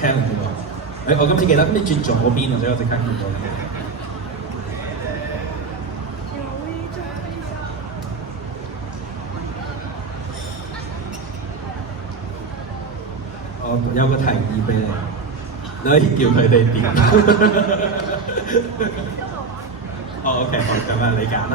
聽唔到？我今次記得，咁你轉左邊啊，所以我即刻見到。我有個提議俾你，你可以叫佢哋點。OK， 好，咁啊，你揀啦。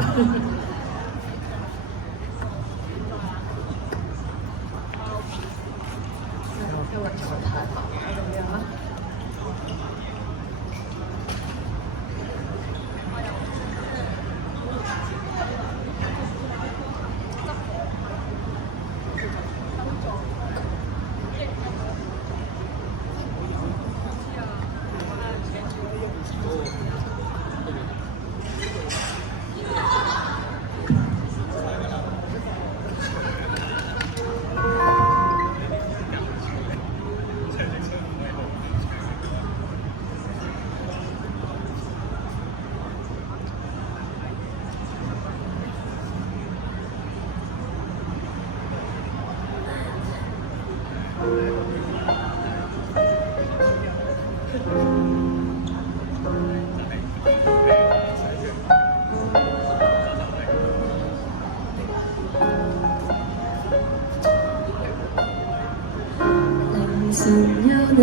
晨有你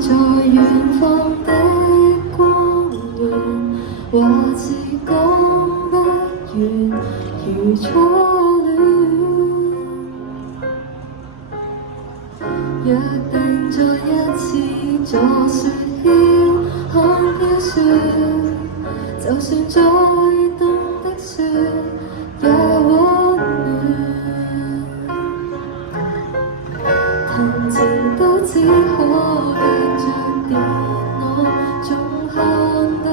在遠方的光源，話是講不完，如初戀。約定再一次坐雪橇看飄雪，就算再凍的雪也溫暖。談情都只可隔着電腦，總看到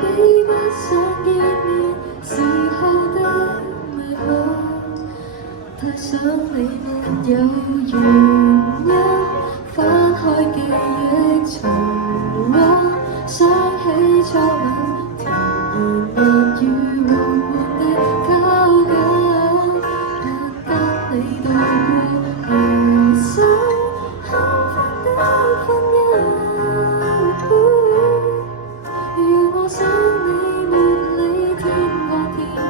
比不想見面時候的美好。太想你沒有原因，翻開記憶重溫，想起初吻，甜言蜜語緩緩地靠近，盼跟你度過餘生幸福的婚姻。如我想你沒理天高天暗，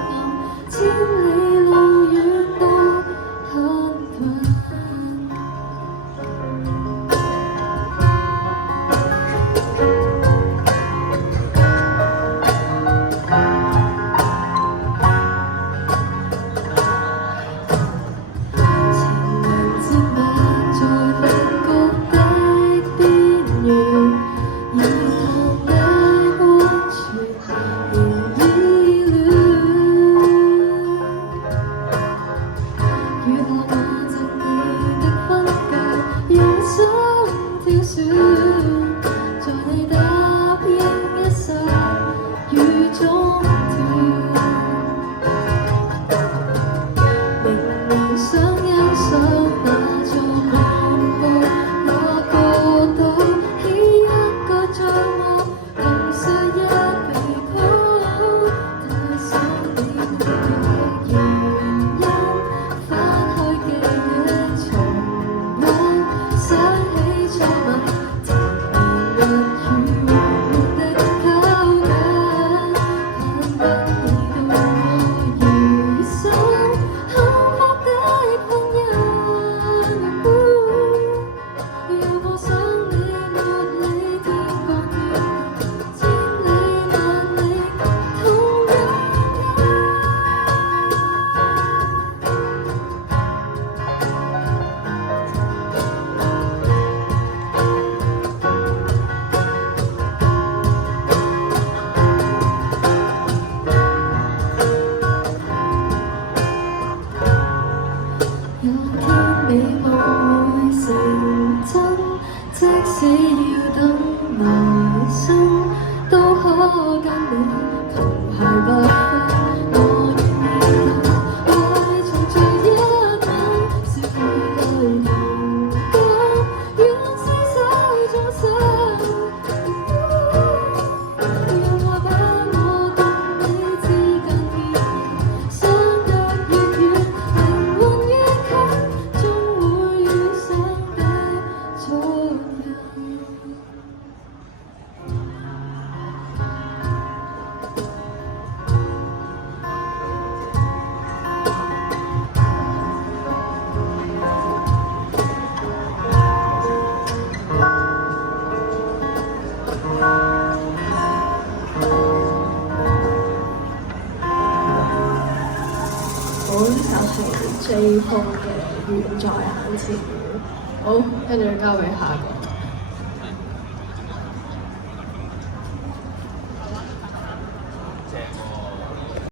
千里路遠到很近。情人節晚在翡谷的邊緣， 4號嘅遠在眼前。好，跟住交俾下一個。